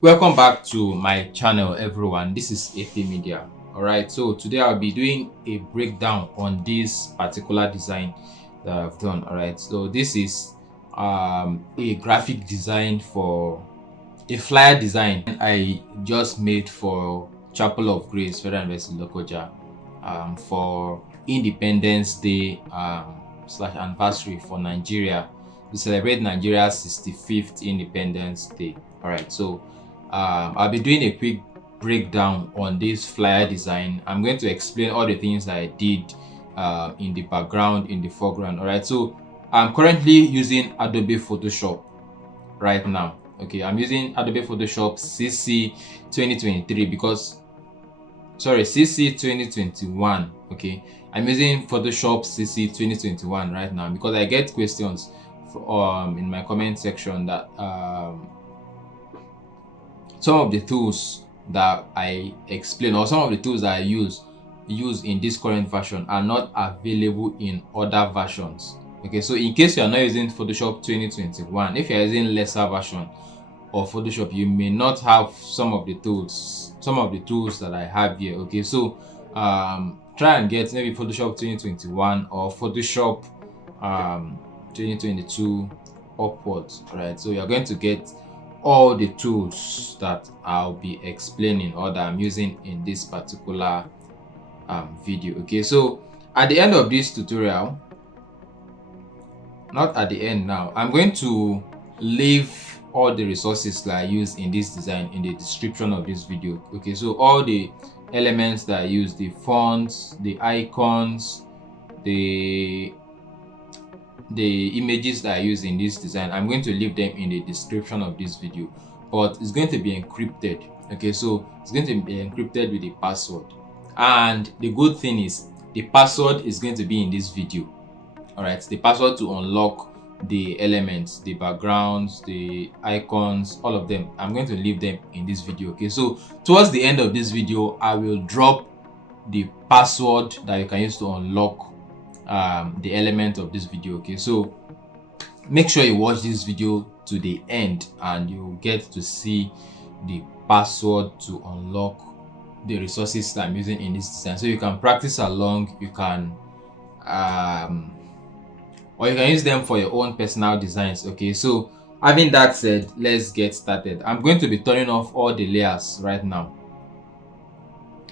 Welcome back to my channel, everyone. This is ApMedia. All right, so today I'll be doing a breakdown on this particular design that I've done. All right, so this is a graphic design for a flyer design I just made for Chapel of Grace Federal University Lokoja for Independence Day slash anniversary for Nigeria to celebrate Nigeria's 65th Independence Day. All right, so I'll be doing a quick breakdown on this flyer design. I'm going to explain all the things that I did in the background, in the foreground. All right, so I'm currently using Adobe Photoshop right now. Okay, I'm using Adobe Photoshop CC 2023 because CC 2021. Okay, I'm using Photoshop CC 2021 right now because I get questions in my comment section that some of the tools that I explain or some of the tools that I use in this current version are not available in other versions. Okay, so in case you are not using Photoshop 2021, if you're using lesser version of Photoshop, you may not have some of the tools that I have here. Okay, so try and get maybe Photoshop 2021 or Photoshop 2022 upwards. Right, so you're going to get all the tools that I'll be explaining or that I'm using in this particular video. Okay, so at the end of this tutorial, not at the end now, I'm going to leave all the resources that I use in this design in the description of this video. Okay, so all the elements that I use, the fonts, the icons, the images that I use in this design, I'm going to leave them in the description of this video, but it's going to be encrypted. Okay, so it's going to be encrypted with a password, and the good thing is the password is going to be in this video. All right, the password to unlock the elements, the backgrounds, the icons, all of them, I'm going to leave them in this video. Okay, so towards the end of this video, I will drop the password that you can use to unlock the element of this video. Okay, so make sure you watch this video to the end and you get to see the password to unlock the resources that I'm using in this design, so you can practice along. You can or you can use them for your own personal designs. Okay, so having that said, let's get started. I'm going to be turning off all the layers right now.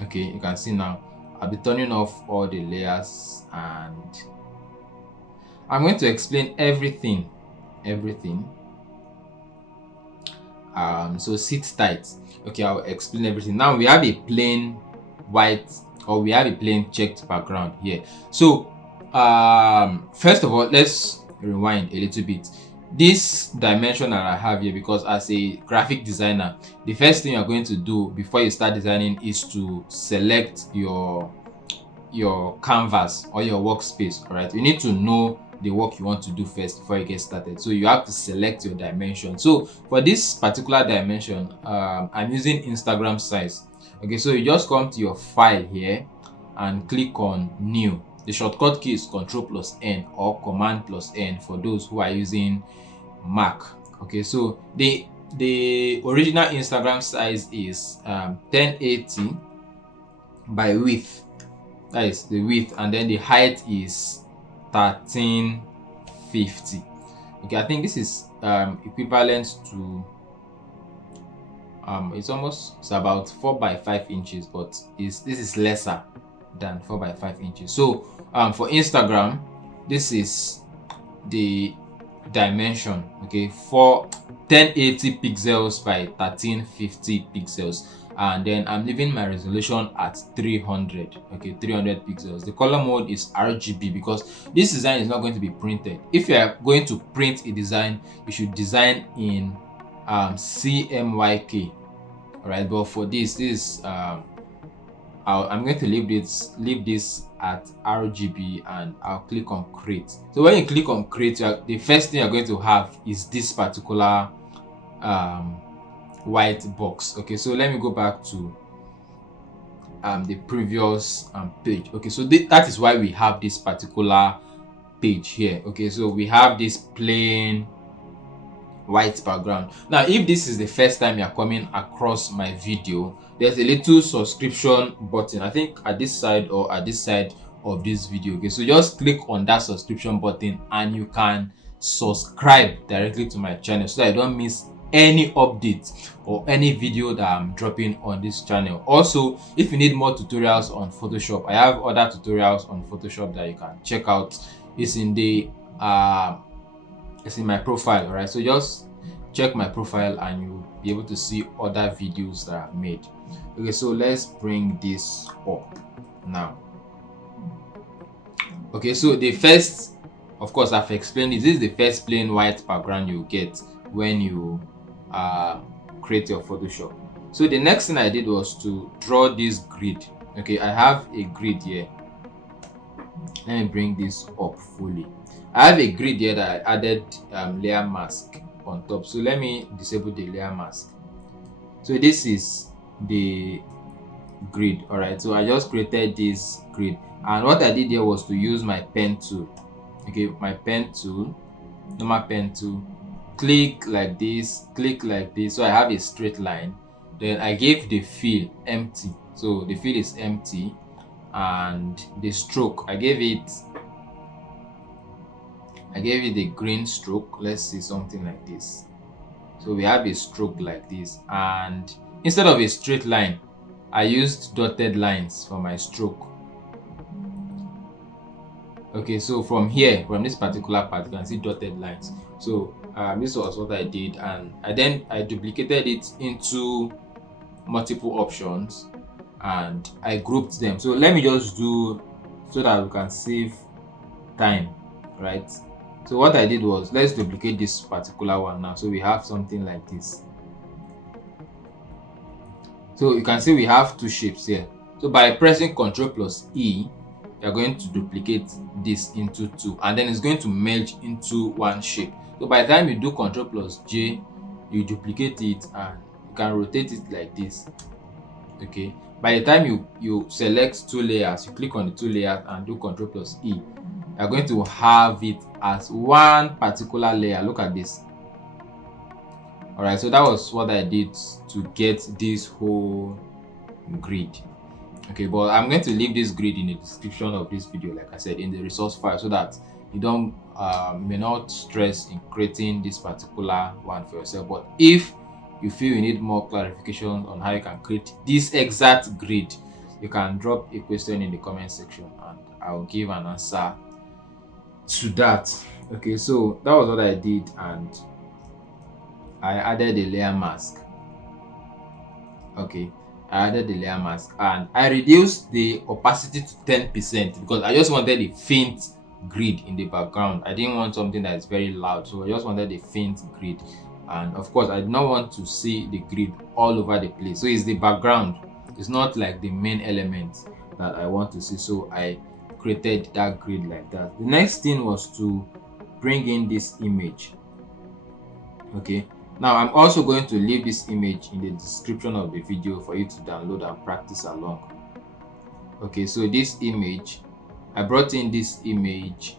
Okay, you can see now I'll be turning off all the layers and I'm going to explain everything. So sit tight. Okay, I'll explain everything. Now we have a plain white, or we have a plain checked background here. So first of all, let's rewind a little bit. This dimension that I have here, because as a graphic designer, the first thing you're going to do before you start designing is to select your canvas or your workspace. All right, you need to know the work you want to do first before you get started, so you have to select your dimension. So for this particular dimension, I'm using Instagram size. Okay, so you just come to your file here and click on new. The shortcut key is Ctrl+N or Command+N for those who are using Mac. Okay, so the original Instagram size is 1080 by width. That is the width, and then the height is 1350. Okay, I think this is equivalent to it's about 4 by 5 inches, but this is lesser than 4 by 5 inches. So for Instagram, this is the dimension. Okay, for 1080 pixels by 1350 pixels, and then I'm leaving my resolution at 300. Okay, 300 pixels. The color mode is RGB because this design is not going to be printed. If you are going to print a design, you should design in CMYK. All right, but for this I'm going to leave this at RGB, and I'll click on create. So when you click on create, the first thing you're going to have is this particular white box. Okay, so let me go back to the previous page. Okay, so that is why we have this particular page here. Okay, so we have this plain white background. Now if this is the first time you're coming across my video, there's a little subscription button, I think at this side or at this side of this video. Okay, so just click on that subscription button and you can subscribe directly to my channel so that you don't miss any updates or any video that I'm dropping on this channel. Also, if you need more tutorials on Photoshop, I have other tutorials on Photoshop that you can check out. It's in the it's in my profile. All right, so just check my profile and you'll be able to see other videos that I've made. Okay, so let's bring this up now. Okay, so the first, of course, I've explained this is the first plain white background you get when you create your Photoshop. So the next thing I did was to draw this grid. Okay, I have a grid here. Let me bring this up fully. I have a grid here that I added layer mask on top. So let me disable the layer mask. So this is the grid. All right, so I just created this grid, and what I did here was to use my pen tool. Okay, my pen tool, normal pen tool, click like this, click like this, so I have a straight line. Then I gave the fill empty, so the fill is empty, and the stroke I gave it a green stroke. Let's see something like this. So we have a stroke like this, and instead of a straight line I used dotted lines for my stroke. Okay, so from here, from this particular part, you can see dotted lines. So this was what I did, and I duplicated it into multiple options and I grouped them. So let me just do so that we can save time, right? So what I did was, let's duplicate this particular one now. So we have something like this. So you can see we have two shapes here. So by pressing Ctrl plus E, you're going to duplicate this into two, and then it's going to merge into one shape. So by the time you do Ctrl plus J, you duplicate it and you can rotate it like this. Okay, by the time you select two layers, you click on the two layers and do Ctrl plus E, you're going to have it as one particular layer. Look at this. All right, so that was what I did to get this whole grid. Okay, but I'm going to leave this grid in the description of this video, like I said, in the resource file, so that you don't may not stress in creating this particular one for yourself. But if you feel you need more clarification on how you can create this exact grid, you can drop a question in the comment section and I'll give an answer to that. Okay, so that was what I did, and I added a layer mask. Okay, I added the layer mask and I reduced the opacity to 10% because I just wanted a faint grid in the background. I didn't want something that is very loud, so I just wanted a faint grid. And of course, I did not want to see the grid all over the place. So it's the background, it's not like the main element that I want to see. So I created that grid like that. The next thing was to bring in this image. Okay, now I'm also going to leave this image in the description of the video for you to download and practice along. Okay, so this image, I brought in this image,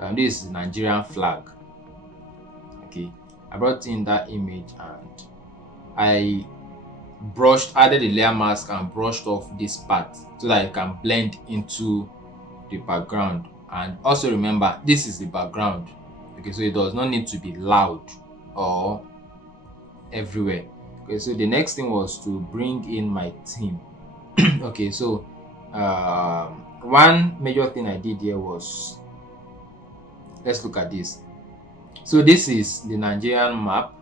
and this is Nigerian flag. Okay, I brought in that image and I added a layer mask and brushed off this part so that it can blend into the background. And also remember, this is the background. Okay, so it does not need to be loud or everywhere. Okay, so the next thing was to bring in my theme. Okay, so one major thing I did here was, let's look at this. So this is the Nigerian map.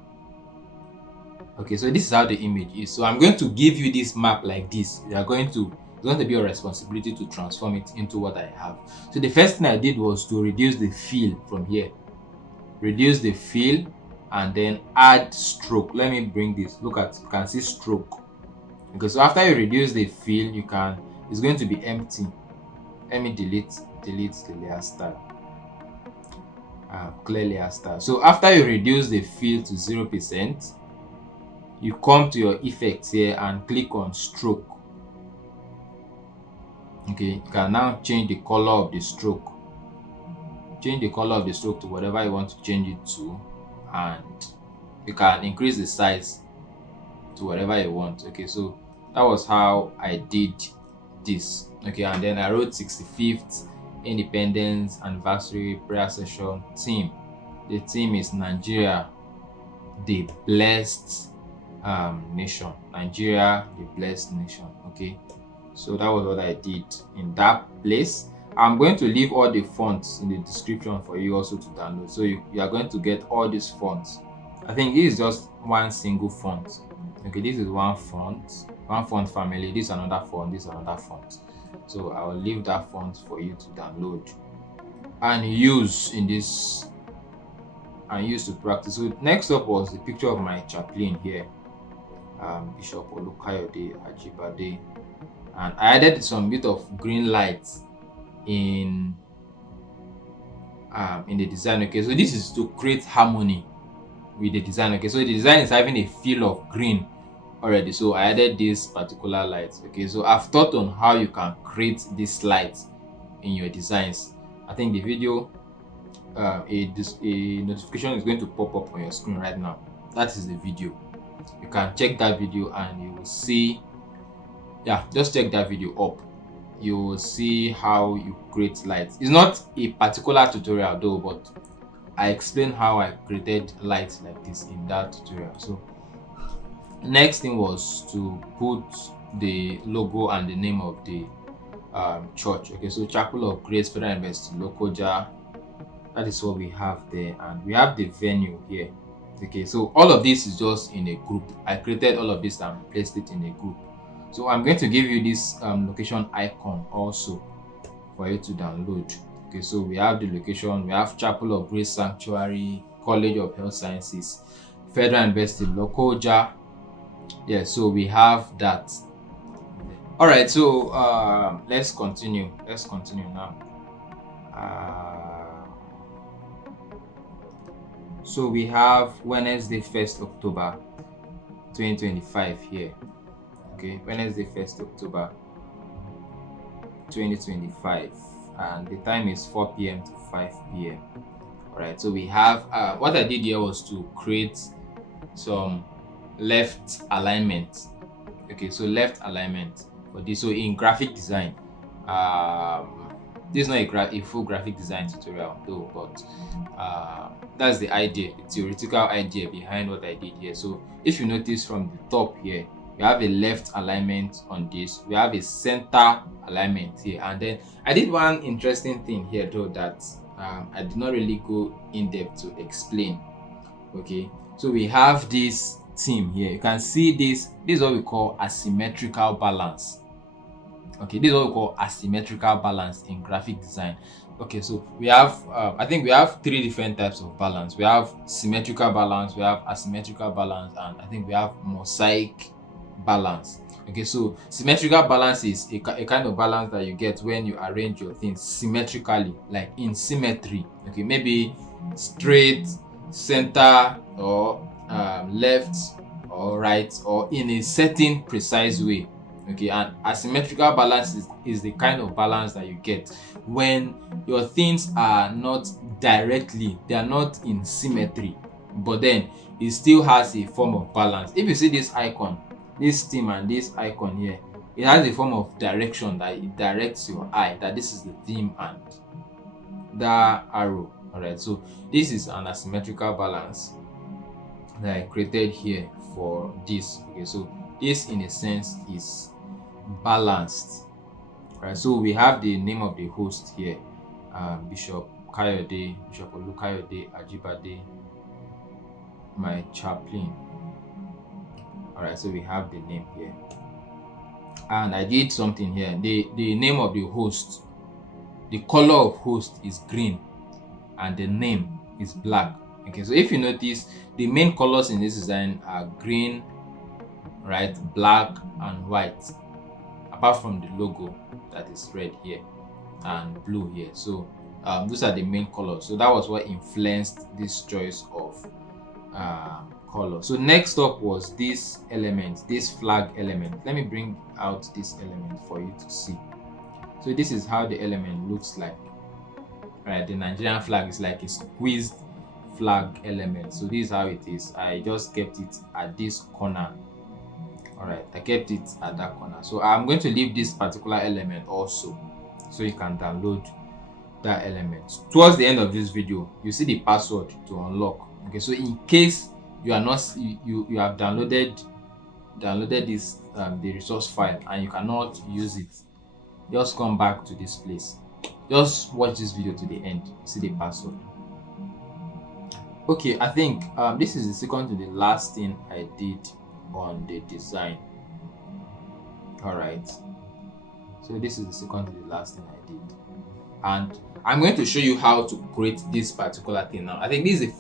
Okay, so this is how the image is. So I'm going to give you this map like this. It's going to be your responsibility to transform it into what I have. So the first thing I did was to reduce the fill from here. Reduce the fill and then add stroke. Let me bring this. Look at, you can see stroke. Okay, so after you reduce the fill, it's going to be empty. Let me delete the layer style. Clear layer style. So after you reduce the fill to 0%, you come to your effects here and click on stroke. Okay, you can now change the color of the stroke. Change the color of the stroke to whatever you want to change it to, and you can increase the size to whatever you want. Okay, so that was how I did this. Okay, and then I wrote 65th Independence Anniversary Prayer Session theme. The theme is Nigeria, the blessed nation. Nigeria, the blessed nation. Okay, so that was what I did in that place. I'm going to leave all the fonts in the description for you also to download. So you are going to get all these fonts. I think this is just one single font. Okay, this is one font family. This is another font. This is another font. So I will leave that font for you to download and use in this and use to practice. So next up was the picture of my chaplain here, Bishop Olukayode Ajibade, and I added some bit of green lights in the design. Okay, so this is to create harmony with the design. Okay, so the design is having a feel of green already, so I added this particular light. Okay, so I've thought on how you can create this light in your designs. I think the video a notification is going to pop up on your screen right now. That is the video. You can check that video and you will see, yeah, just check that video up. You will see how you create lights. It's not a particular tutorial though, but I explained how I created lights like this in that tutorial. So next thing was to put the logo and the name of the church. Okay, so Chapel of Grace Federal University, Lokoja. That is what we have there, and we have the venue here. Okay, so all of this is just in a group. I created all of this and placed it in a group. So I'm going to give you this location icon also for you to download. Okay, so we have the location. We have Chapel of Grace Sanctuary, College of Health Sciences, Federal University, Lokoja. Yeah, so we have that. All right, so let's continue. Let's continue now. So we have Wednesday, 1st October 2025 here. Okay, Wednesday, 1st October 2025, and the time is 4 p.m. to 5 p.m. All right, so we have what I did here was to create some left alignment. Okay, so left alignment for this. So in graphic design, this is not a full graphic design tutorial though, but that's the idea, the theoretical idea behind what I did here. So if you notice from the top here, we have a left alignment on this, we have a center alignment here, and then I did one interesting thing here though that I did not really go in depth to explain. Okay, so we have this theme here. You can see this is what we call asymmetrical balance. Okay, this is what we call asymmetrical balance in graphic design. Okay, so we have I think we have three different types of balance. We have symmetrical balance, we have asymmetrical balance, and I think we have mosaic balance. Okay, so symmetrical balance is a kind of balance that you get when you arrange your things symmetrically, like in symmetry. Okay, maybe straight, center, or left or right, or in a certain precise way. Okay, and asymmetrical balance is the kind of balance that you get when your things are not directly, they are not in symmetry, but then it still has a form of balance. If you see this icon, this theme and this icon here, it has a form of direction that it directs your eye that this is the theme and the arrow. All right, so this is an asymmetrical balance that I created here for this. Okay, so this in a sense is balanced. Right, so we have the name of the host here, Bishop Olukayode Ajibade, my chaplain. All right, so we have the name here, and I did something here. The name of the host, the color of host is green, and the name is black. Okay, so if you notice, the main colors in this design are green, right, black, and white, apart from the logo that is red here and blue here. So those are the main colors. So that was what influenced this choice of color. So next up was this element, this flag element. Let me bring out this element for you to see. So this is how the element looks like. Right, the Nigerian flag is like a squeezed flag element. So this is how it is. I just kept it at this corner. All right, I kept it at that corner. So I'm going to leave this particular element also, so you can download that element. Towards the end of this video, you see the password to unlock. Okay, so in case you are not you have downloaded this the resource file and you cannot use it, just come back to this place. Just watch this video to the end. See the password. Okay, I think this is the second to the last thing I did on the design. All right, so this is the second to the last thing I did, and I'm going to show you how to create this particular thing now. I think this is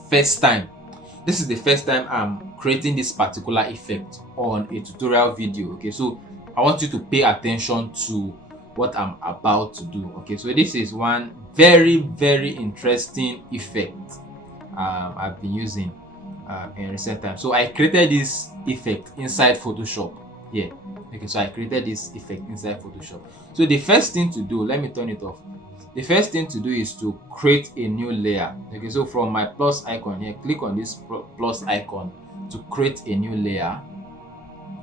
the first time I'm creating this particular effect on a tutorial video. Okay, so I want you to pay attention to what I'm about to do. Okay, so this is one very interesting effect I've been using in recent times. So I created this effect inside Photoshop. Yeah, okay, so I created this effect inside Photoshop. So the first thing to do, let me turn it off. The first thing to do is to create a new layer. Okay, so from my plus icon here, click on this plus icon to create a new layer.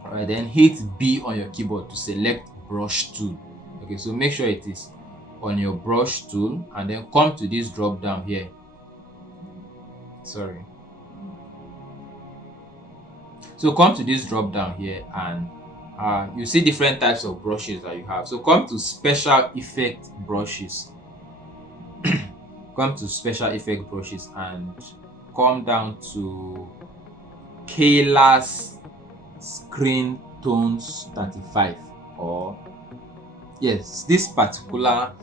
All right, then hit B on your keyboard to select brush tool. Okay, so make sure it is on your brush tool, and then come to this drop down here. Sorry. So come to this drop down here, and you see different types of brushes that you have. So come to special effect brushes. Come to special effect brushes and come down to Kayla's screen tones 35, or yes, this particular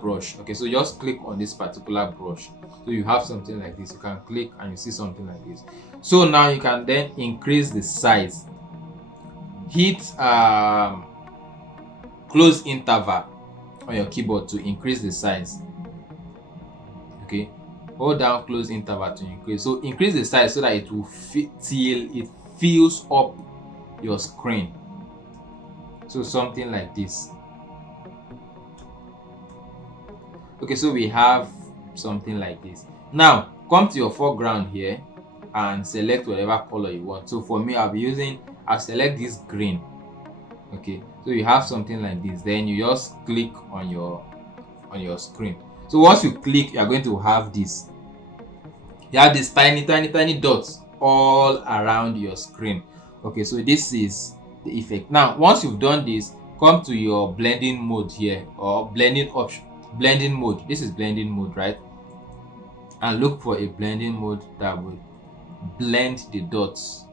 brush. Okay, so just click on this particular brush. So you have something like this. You can click and you see something like this. So now you can then increase the size. Hit close interval on your keyboard to increase the size. Okay, hold down close interval to increase. So increase the size so that it will fit till it fills up your screen. So something like this. Okay, so we have something like this. Now come to your foreground here and select whatever color you want. So for me, I'll select this green. Okay, so you have something like this. Then you just click on your screen. So once you click, you're going to have this. You have these tiny dots all around your screen. Okay, so this is the effect. Now once you've done this, come to your blending mode here, or blending option. Blending mode. This is blending mode, right? And look for a blending mode that will blend the dots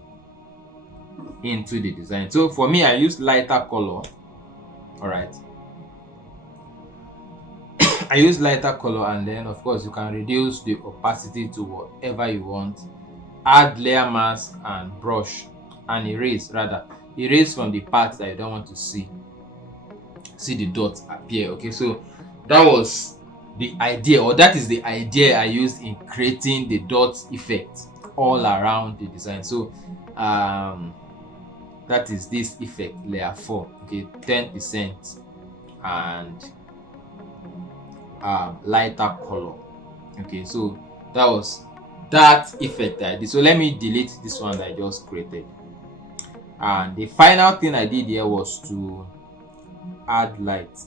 into the design. So for me, I use lighter color. All right. I use lighter color, and then of course you can reduce the opacity to whatever you want. Add layer mask and brush and erase from the parts that you don't want to see the dots appear. Okay, so that was the idea, or that is the idea I used in creating the dot effect all around the design. So that is this effect, layer 4. Okay, 10% and lighter color. Okay, so that was that effect I did. So let me delete this one that I just created. And the final thing I did here was to add light.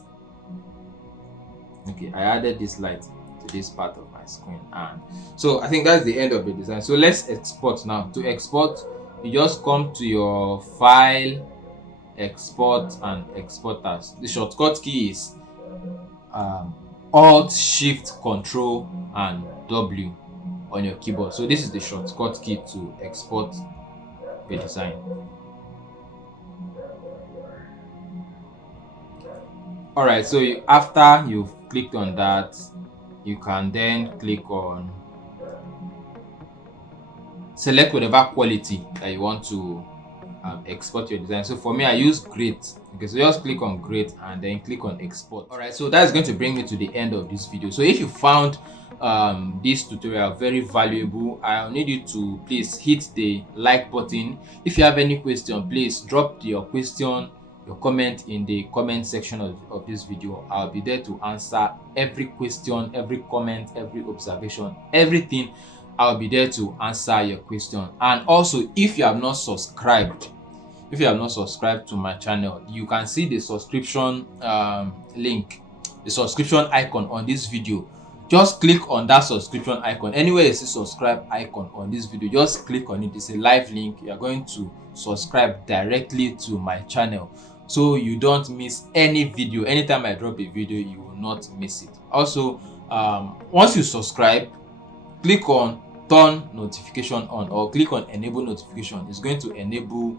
Okay, I added this light to this part of my screen, and so I think that's the end of the design. So let's export now. To export, you just come to your file, export, and export as. The shortcut key is Alt Shift Control and W on your keyboard. So this is the shortcut key to export the design. All right, so after you've clicked on that, you can then click on select whatever quality that you want to export your design. So for me, I use great. Okay, so just click on great and then click on export. All right, so that's going to bring me to the end of this video. So if you found this tutorial very valuable, I'll need you to please hit the like button. If you have any question, please drop your question, your comment in the comment section of this video. I'll be there to answer every question, every comment, every observation, everything. I'll be there to answer your question. And also, if you have not subscribed to my channel, you can see the subscription link, the subscription icon on this video. Just click on that subscription icon. Anywhere you see subscribe icon on this video, just click on it. It's a live link. You are going to subscribe directly to my channel, so you don't miss any video. Anytime I drop a video, you will not miss it. Also, once you subscribe, click on turn notification on, or click on enable notification. It's going to enable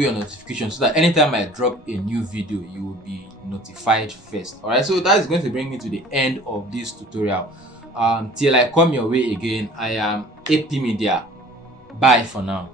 your notification, so that anytime I drop a new video, you will be notified first. All right, so that is going to bring me to the end of this tutorial. Till I come your way again, I am ApMedia. Bye for now.